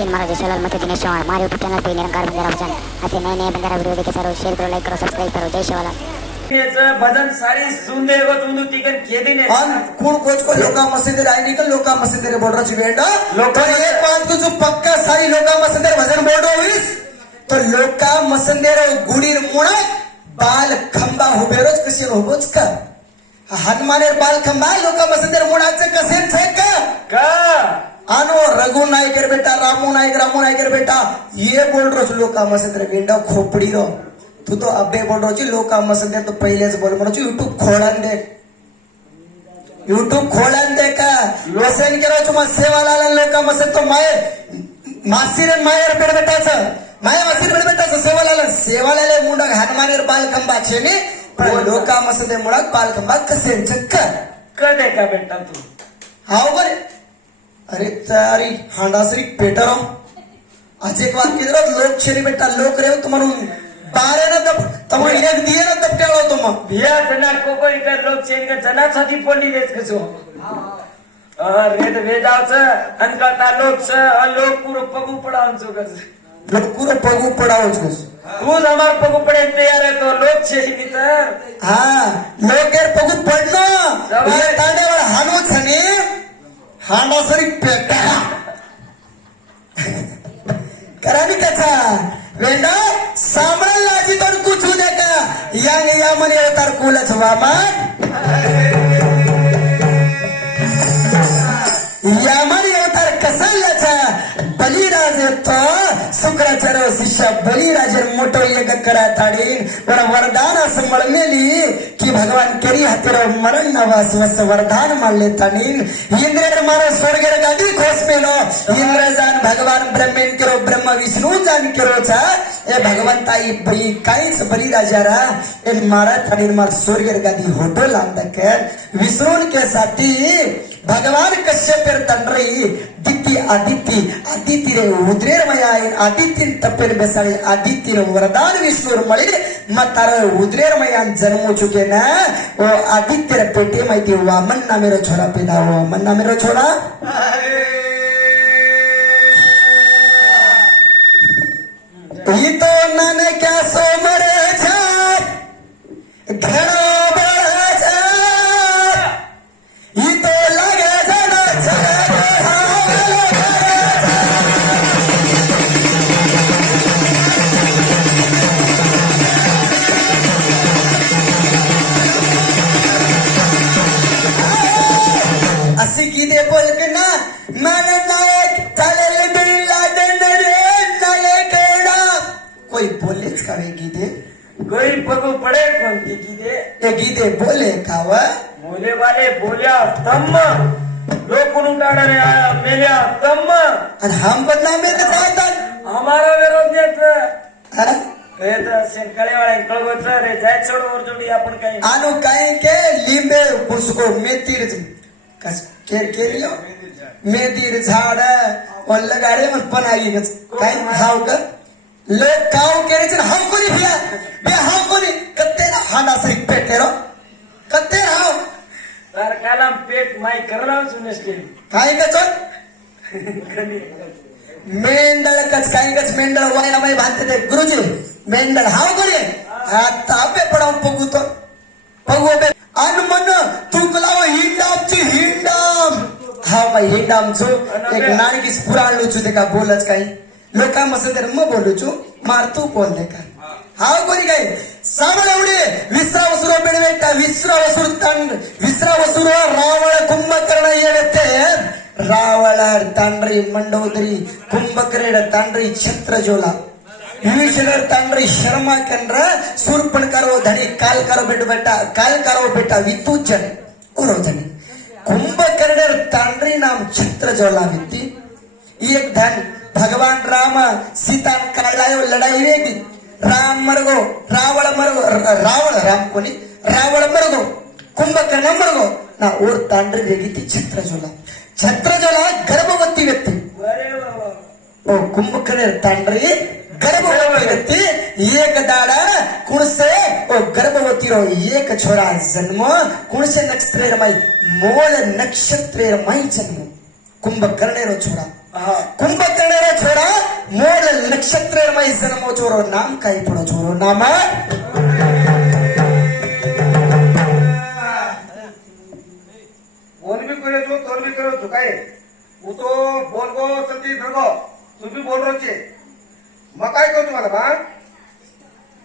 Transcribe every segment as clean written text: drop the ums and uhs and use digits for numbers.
Scene Maharaj Solang मध्य दिनेश चौहान हमारे YouTube channel पे निरंकार बंजारा वचन ऐसे नए नए बंजारा वीडियो देखे सरो शेयर करो लाइक करो सब्सक्राइब करो जय शिवाला भजन सारी सुन दे वो तुम तिकन केदी ने और कौन कोच को लोका मसिंदर आई निकल लोका मसिंदर बोल रहा वेंडा लोका तो एक बात को जो पक्का सारी लोका मसिंदर भजन बोल रहा हुईस तो लोका मसिंदर गुडीर मुणा बाल खंबा हुबेरोज कसे होबोच का हनुमानेर बाल खंबा लोका मसिंदर मुणाचे कसे छे का आनो रघु नायकर बेटा रामू नायकर बेटा ये बोल रहा लोका मसिंदर वेंडा खोपड़ी रो तू तो अबे बोल रहा लोका मसिंदर तो पहिलेच बोल म्हणू यूट्यूब खोळन दे का वसन करो चुमा सेवालाला लोका मसिंदर तो मासीर मायर बेटाचं माया मासीर बेटाचं सेवालाला मुंडा हनुमानेर बाल खंबा छे ने पण लोका मसिंदर मुंडा बाल खंबा कसे चक्क कदे का बेटा तू हाव बरे अरे तारी हांडासरी पेटरो आज एक वाक्य जरा लोक छेरी बेटा लोक रे म्हणून बारे ना तब तम एक दिए ना तब केलो तुम बिया जना को इकर लोक चेन के जना छती पडली देत कसो रे ते वेजावच अनका लोक छ लोक पुरो पगू पडावचो कस लोक पुरो पगू पडावच कस तू हमार पगू पडे तयार है तो लोक छे भीतर हां लोकेर पगू पडनो ये ताडेवर हानू छने हांडासरी पेटा करानी कचा वेंडा सामळ लाजी तर कुछू नका या मने अवतार कुलच वामन या मने अवतार कसाल्याचा बलिराज तो शुक्राचार्य शिष्य बलिराज मोठो एक करा ताडीन पण वरदान असं मळमेली की भगवान केरी हातीर मरण नवास वस वरदान मानले ताडीन इंद्र मारो स्वर्गेर गादी खोस मेलो इंद्र जान भगवान ब्रह्मेन केरो ब्रह्म विष्णु जान केरोचा ए भगवंताई बई काहीच बलिराजारा ए मारा ताडीन मार स्वर्गेर गादी होटो लांदकर विष्णुन के साथी भगवान कश्यपेर तंड्री दित्ती आदित्य रे उद्रेर मयाइन आदित्य तपेर बेसाळे आदित्य वरदान विष्णुर मळे मतार उद्रेर मयान जन्म चुके ना ओ आदित्य पेटे माहिती वामन नामेरो छोरा पैदा हो वामन नामेरो छोरा ही तो नन क्या सोमर छाप घणो कोई पगू पड़े कौन की गीते बोले कावा बोले वाले बोलिया तम लोग काढा रे मेल्या तम आणि हम बदनामे चाहता हमारा विरोध रे तर शेणकाळे वाला कळगोच रे जाय छोड वर जोडी आपण काही आनो काही के लिंबे उसको मेथीर कस केरियो मेथीर झाड और लगाडे मत पण आई काय हाव का लोक काव केरेच हाव कोणी भिया बे हाव कोणी कत्ते ना हांडासरी पेटेरो कत्ते हाव तार कालम पेट माई करलाव सुनेस्ते काय गचोन मेंढळ कच काय गच मेंढळ वायला माई भांते ते गुरुजी मेंढळ हाव कोणी आता पे पडाव पगू तो पगू बे अनमन तुकलाव हिंडामची हिंडाम हाव माई हिंडामचो एक नाणकीस पुराण लुचू ते का बोलच काही लोका मसदर म बोलू छु मार तू बोल दे का हाव कोणी काय सामळ एवढे विश्रावसुर बेडवेटा विश्रावसुर रावळ कुंभकर्ण येते रावळ तांड्री मंडोदरी कुंभकर्ण तांड्री छत्रजोला विभीषण तांड्री शर्मा कंद्र सुरपण करो धनी काल करो बेटा वितुजन उरोजनी कुंभकर्ण तांड्री नाम छत्रजोला वित्ती एक धन भगवान राम सीता काढलायो लढाई वेगळी राम मरगो रावळ राम कोणी रावळ मरगो कुंभकर्ण मरगो ना और तांड्री वेगळी छत्रजोला गर्भवती व्यक्ती ओ कुंभकर्ण तांड्री गर्भवती व्यक्ती एक दाडा कुणसे ओ गर्भवती रो एक छोरा जन्म कुणसे नक्षत्रेर माई मोल नक्षत्रेर माई जन्म कुंभकर्ण रो छोरा हा. कुंभ करणारा छोरा मोड नक्षत्र मई जन्मो छोरो नाम काही पडो छोरो नाम बोल भी करे जो तोर भी करो चुका है वो तो बोल गो चलती धरगो तू भी बोल रहे छे मग काय करू तुम्हाला बा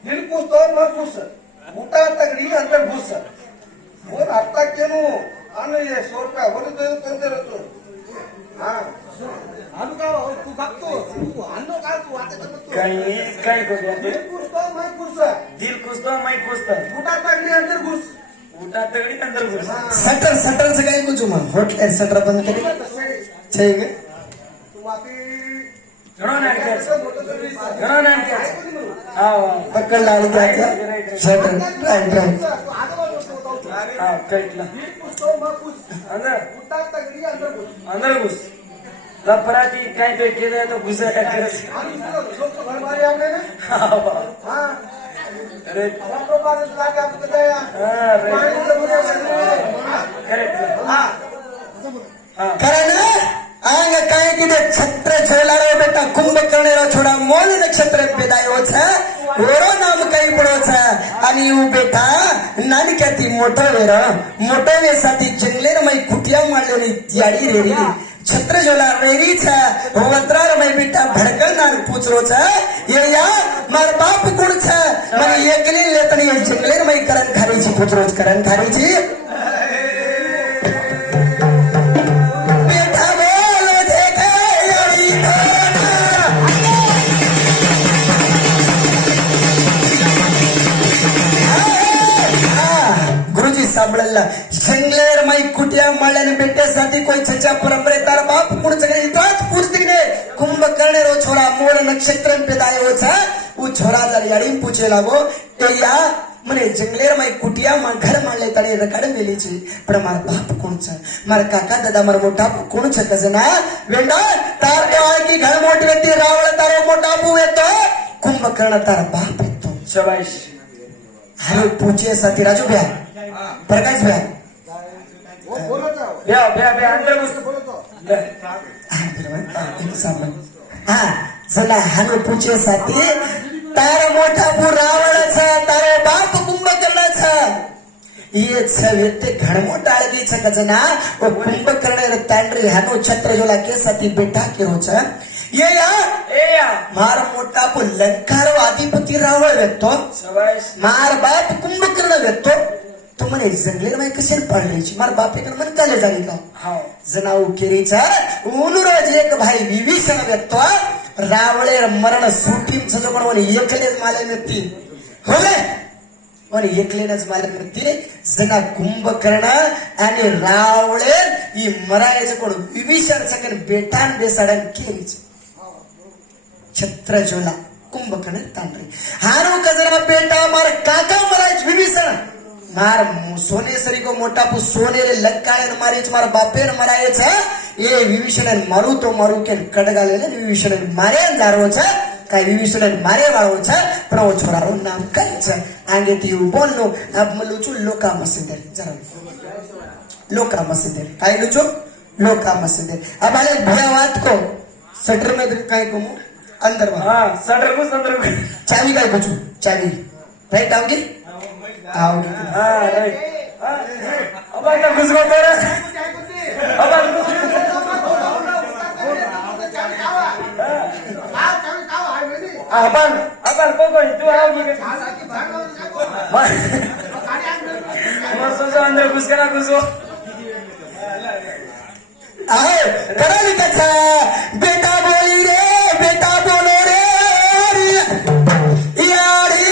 दिल कुछ तो मग घुस मोठा तगडी अंदर घुस बोल आता केनु आणि ये 100 रुपया बोल तो कंदर होतो हा आलू का तू खातो तू आणलो का तू आता करतो काय करूया ते कुछ तो मग घुस दिल कुसतो मै कुसतो मोठा तगडी अंदर घुस उठा तगडी अंदर घुस सटर सटरचं काय कुठू मग होटल सटर बंद करी छै ग तू वापी घणो नाटक घणो नाटक हा पकडला आणि काय सटर ट्राय ट्राय हा कटला अंदर अंदर घुस लपराती काय तो केलं तो घुसा टाकत अरे कारण आंग काय तिथे छत्र झोलारो बेटा कुंभ करणारा छोडा मोल नक्षत्र पेदायोच ओरो नाम काही पडोच आणि यू बेटा नानिका ती मोठं वेसाठी जंगलेर मै खुटिया मारलेली याडी रेरी छत्र झोला रेरीच वत्रार मै बेटा भडकणार पुचरोच ये या मार बाप कुणच मन एकली लेतणी जंगलेर मै करण खारीची पुचरोच करण खारीची साबळला जंगलेर माई कुटिया माळ्याने बेट्यासाठी कोई छच्या परंपरे तार बाप कुण सगळे इतराच पूछती ने कुंभ करणे रो छोरा मोर नक्षत्र पेदाय होचा उ छोरा जर याडी पूछे लागो ते या मने जंगलेर माई कुटिया मा घर माळले तडे रकड मेलीची पण मार बाप कोणच मार काका दादा मार मोठा कोणच कजना वेंडा तार देवा की घर मोठी व्यक्ती रावळ तारो मोठा बू येतो कुंभ कर्ण तार बाप येतो शबाश हरे पूछे साठी राजू भ्या प्रकाश भ्या भ्या अंदर घुस हा चला हनु पूछे साठी तार मोठा बू रावळाचा तारो बाप कुंभकर्णाचा ये व्यक्ती घडमोट आळगी छकजना ओ कुंभकर्ण तांड्री हनु छत्र जोला केसाठी बेटा केरोच ये या मार मोठा बू लंकार अधिपती रावळ व्यक्तो मार बाप कुंभकर्ण व्यक्तो तो म्हणे जंगलेर माय कसे पाळण्याची मार बाप एक मन काले जाणी का जनाऊ केरीचा उनुराज एक भाई विभीषण व्यक्तो रावळेर मरण सुटीम सजोण म्हणे एकलेच माले व्यक्ती होले म्हणे एकलेनच माले व्यक्ती जना कुंभकर्ण आणि रावळेर ही मरायचं कोण विभीषण सकन बेटान बेसाडन केरीच छत्र जोला कुंभकर्ण तांडरी हारू कजरा बेटा मार काका मरायच विभीषण मार सोनेसरी को मोटा पु सोनेरे लक्काळे मारीच मार बापेर मरायच ए विभीषण मारू तो मारू के कडगालेले विभीषण मारे जारोच काय विभीषण मारे वाळोच पण ओ छोरारो नाम कायच आंगे ती बोलनो अब मलुचु लोका मसिदे जरा लोका मसिदे काय लुचु लोका मसिदे अब आले भया बात को सटर में काय को अंदर हाँ सटर घुस अंदर घुस चाबी काय कुछ चाबी राइट आओगी आओगी हाँ राइट अब आता घुस गो तेरा अब अपन कोई तू आओगी मस्त अंदर घुस के ना घुसो आओ करा लिखा बेटा बोली रे बेटा बोलो रे यारी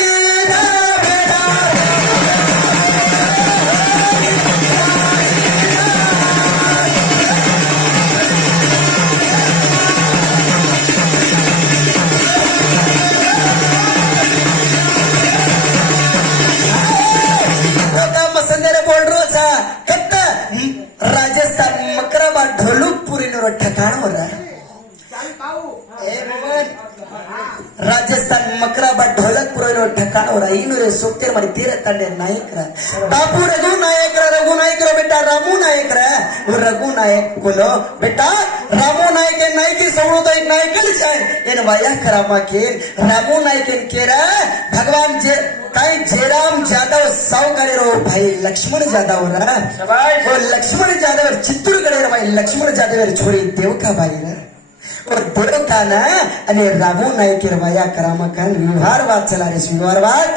राजस्थान मकराबाद ढोलुकपुरी ठिकाण ರಾಜಸ್ಥಾನ್ ಮಕ್ರಾಬಾದ್ ಢೋಲಕ್ಪುರ ठिकाणवर ಐನೂರು ಸೊಕ್ತೇರ್ ಮಾಡಿ ತೀರ ತಂದೆ ನಾಯಕರ ಬಾಪು ರಘು बेटा रामू नायकर रघु नायक बोलो बेटा रामू नायक नायकी समोर एक नायकच आहे एन वाया करामा के रामू नायक केरा भगवान जे काय जयराम जाधव सावकारे रो भाई लक्ष्मण जाधव रा ओ लक्ष्मण जाधव चित्तूरगड रे भाई लक्ष्मण जाधव छोरी देवका बाई रा और देवकाना आणि रामू नायक वाया करामा कान व्यवहारवाद चला रे व्यवहारवाद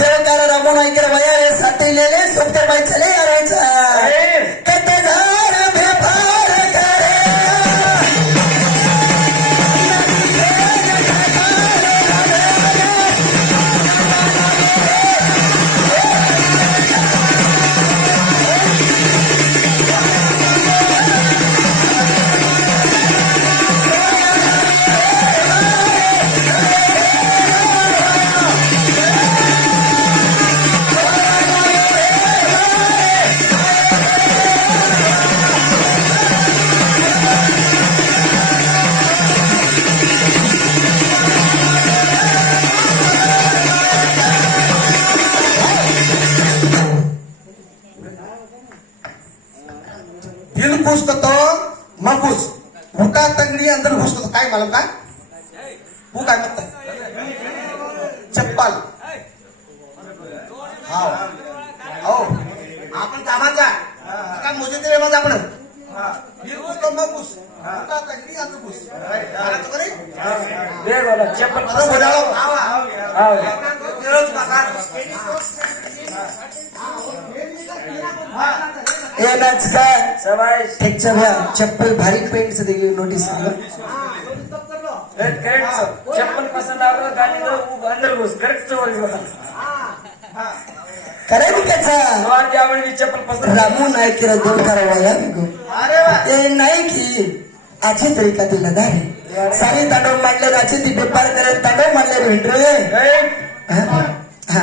देवकार रामू नायकर वया साठी लेले सोपते बाई चले यारायचा कते झाड बेफार करे दिल घुसतो मग घुस मोठा तंगडी अंदर घुसतो काय मालूम काय तू काय म्हणत चप्पल हाव हो आपण कामाचा का मोजे तरी मग आपण दिल घुसतो मग घुस मोठा तंगडी अंदर घुस मला तो करे दे बोला चप्पल आता बोलाव हाव निरोज काका ए नाच का सवाई टेकच्या भ्या चप्पल भारी पेंटचं दे नोटीस करेक्ट चप्पल पसंद आवडलं गाडी अंदर घुस करेक्ट करे मी त्याचा तुम्हाला आवडली चप्पल पसंद रामू नायक देवकार वया विगो अरे वा ए नायकी आजी तरीका दिला दारे सारी तांडव मांडले राचे ती बेपार करे तांडव मांडले भेटरे हा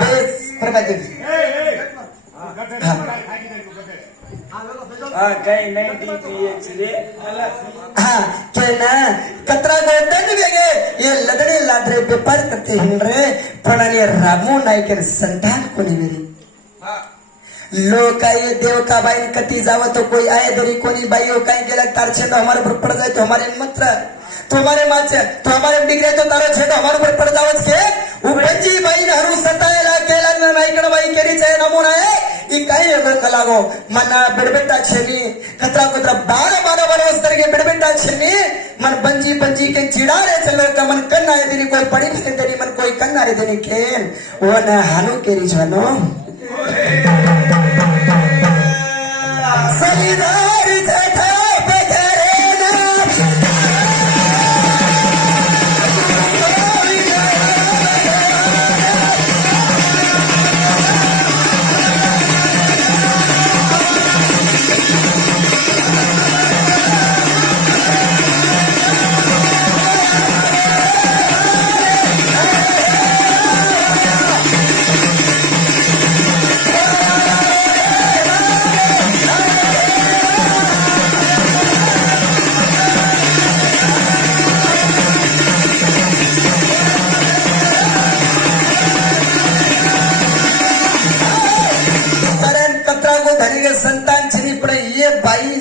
बेस प्रभादेव हा काही नाही डी रे हा के ना कतरा गोल्डन वेगे ये लदड़े लादरे व्यापार करते हैं रे पणाने रामू नायकर संतान कोणी मेरी लोग आए देव का बाइन कति जावा तो कोई आए दरी कोनी बाई हो कहीं गेला तार छे तो हमारे ऊपर पड़ जाए तो हमारे मत्र तुम्हारे माचे तो हमारे बिगड़े तो तारो छे तो हमारे ऊपर पड़ जावच के उपंजी बाई ने हरू सतायला केला नायकण बाई केरी छे नमूना है ई काही वेगळं कलागो मना बिडबेटा छेनी कतरा कतरा 12 वर्ष करके बिडबेटा छेनी मन बंजी के चिड़ारे चलो का मन कन्ना है दिनी कोई पड़ी फिरे तेरी मन कोई कन्ना रे देनी केन वो न हानु केरी छनो सलीदार जठा बजरेना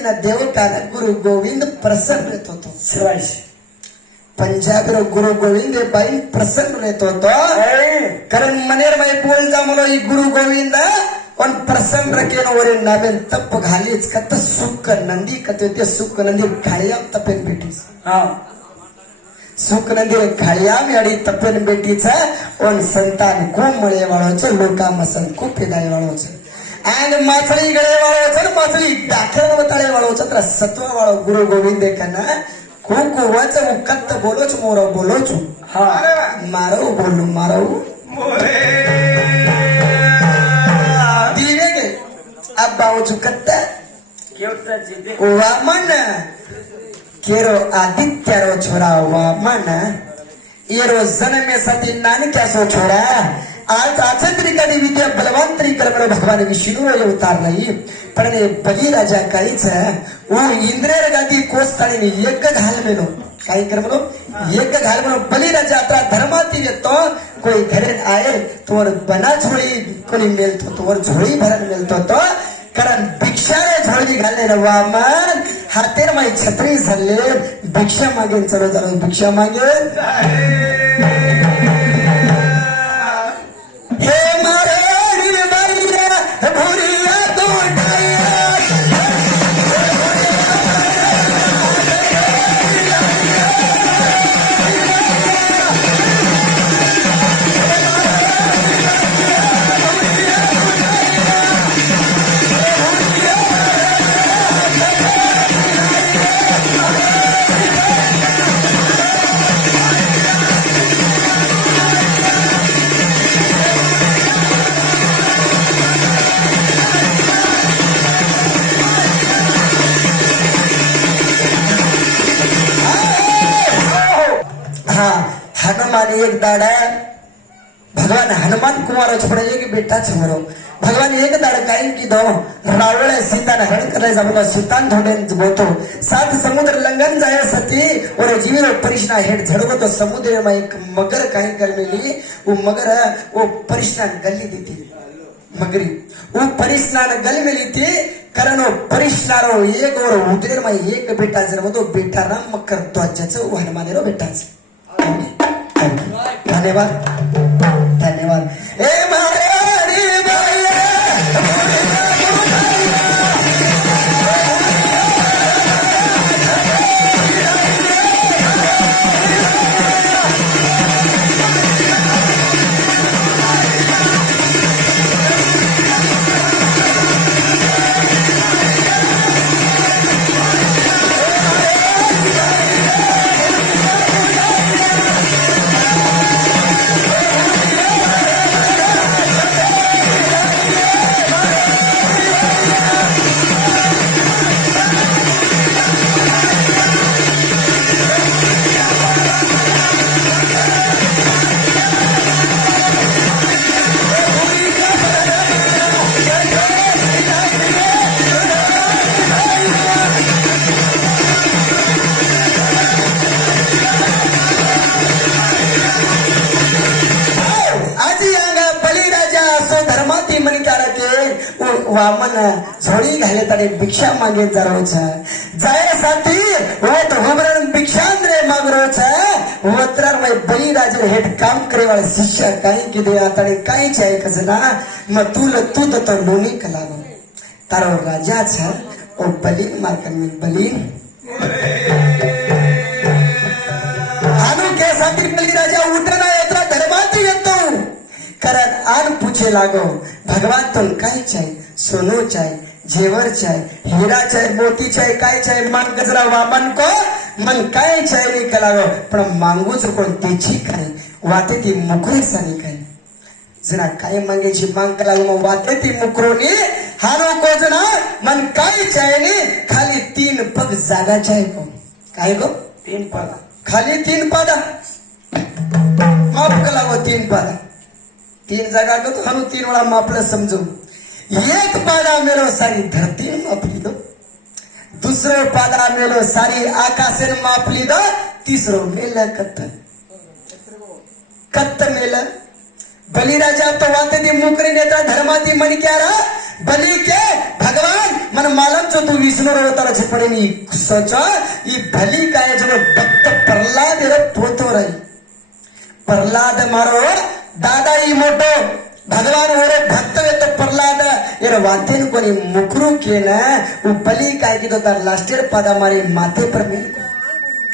न देवताना गुरु गोविंद प्रसन्न रहत होतो शिवाश पंजाबी गुरु गोविंद बाई प्रसन्न रहत होतो कारण मनेर माई बोल जा मला ही गुरु गोविंद पण प्रसन्न रखेन ओरे नामेन तप घालीच कत सुख नंदी कते ते सुख नंदी खाळिया तपेन बेटीस हा सुख नंदी खाळिया याडी तपेन बेटीचा ओन संतान को मळे वाळोच लोका मसन को पेदाय वाळोच आणि माछळी गळे वाळोच माछळी दाखल वताळे वाळोच तर सत्व वाळो गुरु गोविंद कना को को वाच कत बोलोच मोरो बोलोच हा मारो बोलू मारो अब्बाओ चुकत्ता केवटा जिदे वामन केरो आदित्य रो छोरा वामन येरो जन्मे सती नानक्या सो छोरा आज आचंद्रिकाने विद्या बलवंतरी कर्म भगवान विष्णू अवतार नाही पण बली राजा काहीच वो इंद्रेर गादी कोस्ताळीने एक घाल मेलो काही कर्मलो एक घाल मेलो बली राजा आता धर्माती येतो कोई घरे आए तोर बना झोळी कोणी मेलतो तोर झोळी भरण मेलतो तो कारण भिक्षारे झोळी घालले वामन हातेर माई छत्री झाले भिक्षा मागेन चलो चलो भिक्षा मागेन हे मारे भुरिया तो हनुमान एक दाड़ा भगवान हनुमान कुमार छोड़े एक बेटा छमरो भगवान एक दाड़ कायम की दो रावण सीता ने हरण करे जबलो सुतान थोड़े बोतो सात समुद्र लंघन जाए सती और जीवन परिश्ना हेड झड़को तो समुद्र में एक मगर काई कर मिली वो मगर वो परिश्ना गली दी थी मगरी वो परिश्ना गली मिली थी कारण वो परिश्नारो एक और उदेर में एक बेटा जन्म तो बेटा राम मकर ध्वजाच हनुमानेरो बेटा धन्यवाद धन्यवाद ए मारे वामन झोळी घाले तडे भिक्षा मागे जरोच जाय साथी वत हुबरन भिक्षांद्रे मागरोच वत्रार में बली राजर हेड काम करे वाले शिष्य काई की दे आतडे काई चाहे कसना म तू तो लोनी कलागो तारो राजा छ ओ बली मार्कन में बली हानु के साथी बली राजा उठना यात्रा धर्मात येतो कारण आन पूछे लागो भगवान तुम काय चाहे सोनो चाहे जेवर चाहे हीरा चाहे मोती चाहे काय चाहे मन गजरा वामन को मन काय चाहे नहीं कलागो पण मांगूच कोण तेची काय वाते ती मुकरी सानी काय जना काय मागेची मांग कलागो मग वाते ती मुकरोनी हानो को जना मन काय चाहे नी खाली 3 पग जागा चाहे को काय को 3 पग खाली 3 पद माफ कलागो 3 पद 3 जगह को तो हम 3 वाला मापले समझो एक पादा मेलो सारी धरती मापली दो दूसरो पादा मेलो सारी आकाश मापली दो तीसरो मेल कत्त मेल बली राजा तो वाते दी मुकरी नेता धर्माती मन क्या रहा बली के भगवान मन मालम जो तू विष्णु अवतार छपड़े नी सोचो ई भली काय जो भक्त प्रहलाद रे पोतो रही प्रहलाद मारो दादा ई मोटो भगवान ओरे भक्त वे तो प्रहलाद एरे वातेन कोनी मुकरू के ना उ बली काय की तो तार लास्टेर पादा मारे माथे पर मिल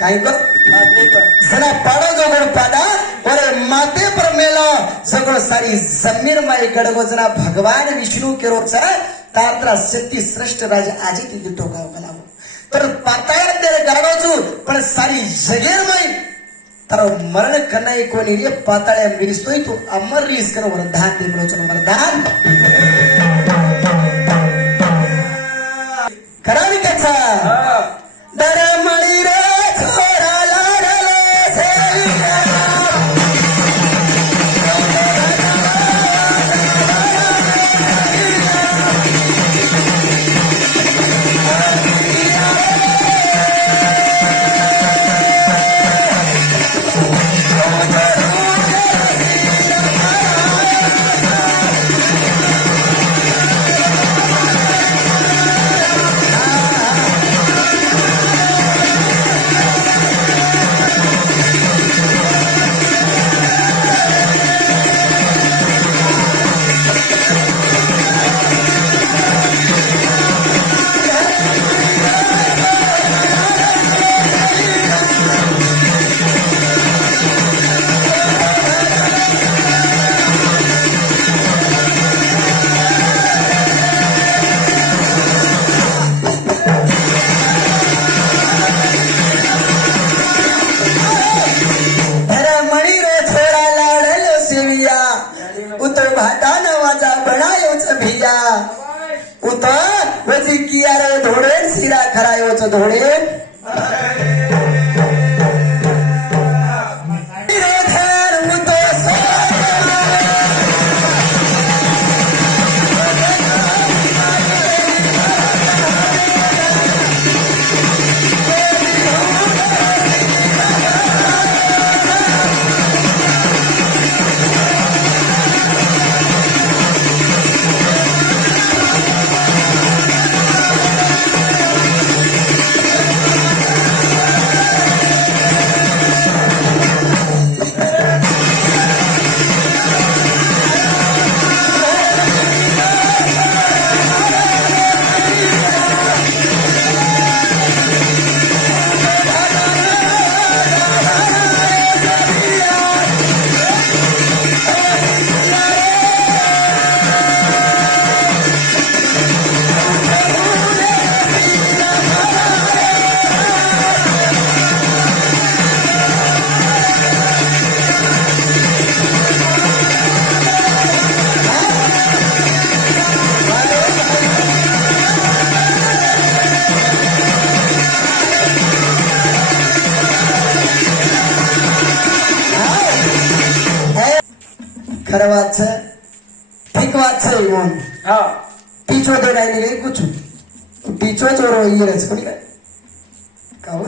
काय को माथे पर सना पाड़ो जो गुण पादा ओरे माथे पर मेलो सगळो सारी जमीर माई गडगो जना भगवान विष्णु के रोचा तात्रा शक्ती श्रेष्ठ राजा आजी ती दितो गाव गलाव तर पाताळ तेरे गडगोचू पण सारी जगेर माई तर मरण कन्नाई कोणी रे पाताळ्या मिरिस्तोय तू अमर रिलीज कर वरदान दे ब्रोचन वरदान करावी कचा दरमळी रे छोरा लाडले सेविका धोड़े खरं वाच ठीक वाच म्हणून हा टीचो दे नाही कुछ टीचो चोरो येरच कोणी काय काव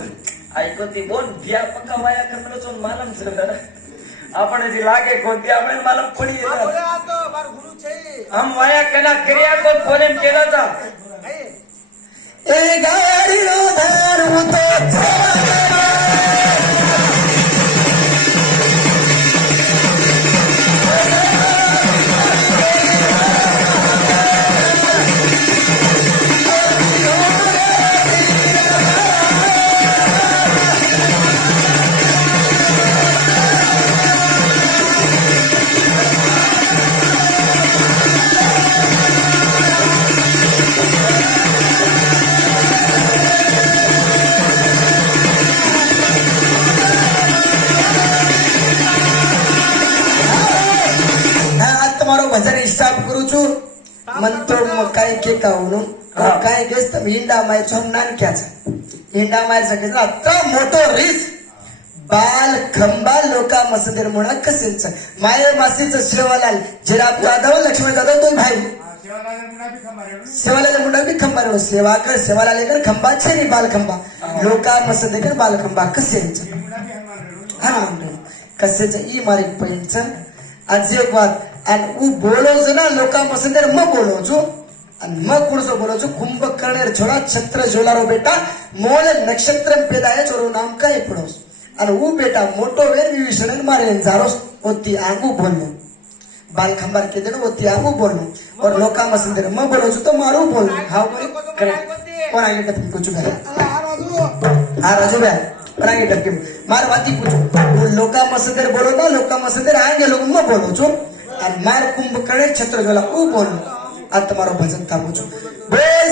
ऐको ती बोल बिया पक्का वाया करलो चोन मालम सर आपण जी लागे कोणती आपण मालम पडी हम वाया केना क्रिया को फोन केला था ए गाडी रो धर तो भजन स्टाप करू छु मन तो काय के कावनो काय गेस्त हिंडा माय छोन नानक्याचा हिंडा माय सगळं आता मोठो रिस बाल खंबा लोका मसदर म्हणा कसेच माय मासीच सेवालाल जिराब जाधव लक्ष्मण जाधव तो भाई सेवालाल मुंडा भी खंबा रो सेवा कर सेवालाल लेकर खंबा छे नी बाल खंबा लोका मसदर बाल खंबा कसेच हनुमान कसेच ई मारी पॉइंट आज एक बात आणि उ बोलो जना लोका मसदर म बोलो जो અને મગ કુણસો બોલો છો કુંભકર્ણેર છોડા છત્ર જોલારો બેટા મોલ નક્ષત્રમ પેદાય ચોરો નામ કઈ પડોસ અને હું બેટા મોટો વેર વિભીષણ મારે જારો ઓતી આગુ બોલનું બાલ ખંબાર કે દેનો ઓતી આગુ બોલનું और लोकामा सुंदर मैं बोलो છું તો મારું બોલનું હાવ કરે કોણ આગે ટપકી પૂછું બે હા રાજુ બે કોણ આગે ટપકી માર વાતી પૂછું હું લોકાमा सुंदर બોલો તો લોકાमा सुंदर આગે લોકો मैं બોલું છું અને માર કુંભકર્ણેર છત્ર જોલા હું બોલું આ તમારો ભજન થાપું છું બોલ